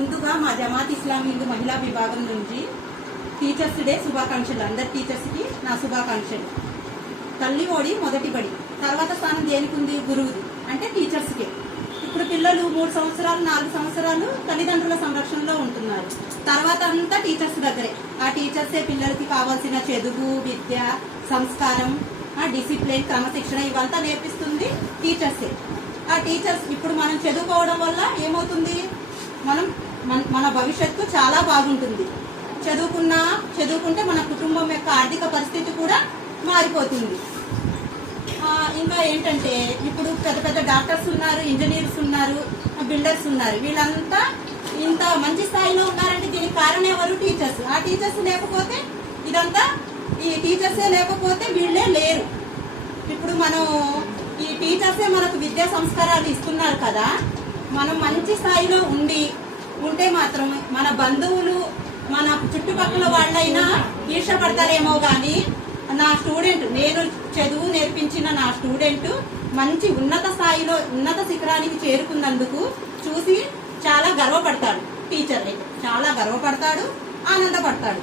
ముందుగా మా జమాత్ ఇస్లాం హిందూ మహిళా విభాగం నుంచి టీచర్స్ డే శుభాకాంక్షలు. అందరి టీచర్స్కి నా శుభాకాంక్షలు. తల్లి ఓడి మొదటి బడి, తర్వాత స్థానం దేనికి ఉంది? గురువుది, అంటే టీచర్స్కే. ఇప్పుడు పిల్లలు 3 సంవత్సరాలు 4 సంవత్సరాలు తల్లిదండ్రుల సంరక్షణలో ఉంటున్నారు. తర్వాత అంతా టీచర్స్ దగ్గరే. ఆ టీచర్సే పిల్లలకి కావాల్సిన చదువు, విద్య, సంస్కారం, డిసిప్లిన్, క్రమశిక్షణ ఇవంతా నేర్పిస్తుంది టీచర్సే. ఆ టీచర్స్ ఇప్పుడు మనం చదువుకోవడం వల్ల ఏమవుతుంది? మన భవిష్యత్తు చాలా బాగుంటుంది. చదువుకుంటే మన కుటుంబం యొక్క ఆర్థిక పరిస్థితి కూడా మారిపోతుంది. ఇంకా ఏంటంటే ఇప్పుడు పెద్ద పెద్ద డాక్టర్స్ ఉన్నారు, ఇంజనీర్స్ ఉన్నారు, బిల్డర్స్ ఉన్నారు. వీళ్ళంతా ఇంత మంచి స్థాయిలో ఉన్నారంటే దీనికి కారణం ఎవరు? టీచర్స్. ఆ టీచర్స్ లేకపోతే ఇదంతా, ఈ టీచర్సే లేకపోతే వీళ్ళే లేరు. ఇప్పుడు మనం ఈ టీచర్సే మనకు విద్యా సంస్కారాలు ఇస్తున్నారు కదా. మనం మంచి స్థాయిలో ఉంటే మాత్రం మన బంధువులు, మన చుట్టుపక్కల వాళ్ళైనా ఈర్షపడతారేమో కానీ నా స్టూడెంట్, నేను చదువు నేర్పించిన నా స్టూడెంట్ మంచి ఉన్నత స్థాయిలో, ఉన్నత శిఖరానికి చేరుకున్నందుకు చూసి చాలా గర్వపడతాడు. టీచర్ అయితే చాలా గర్వపడతాడు, ఆనందపడతాడు.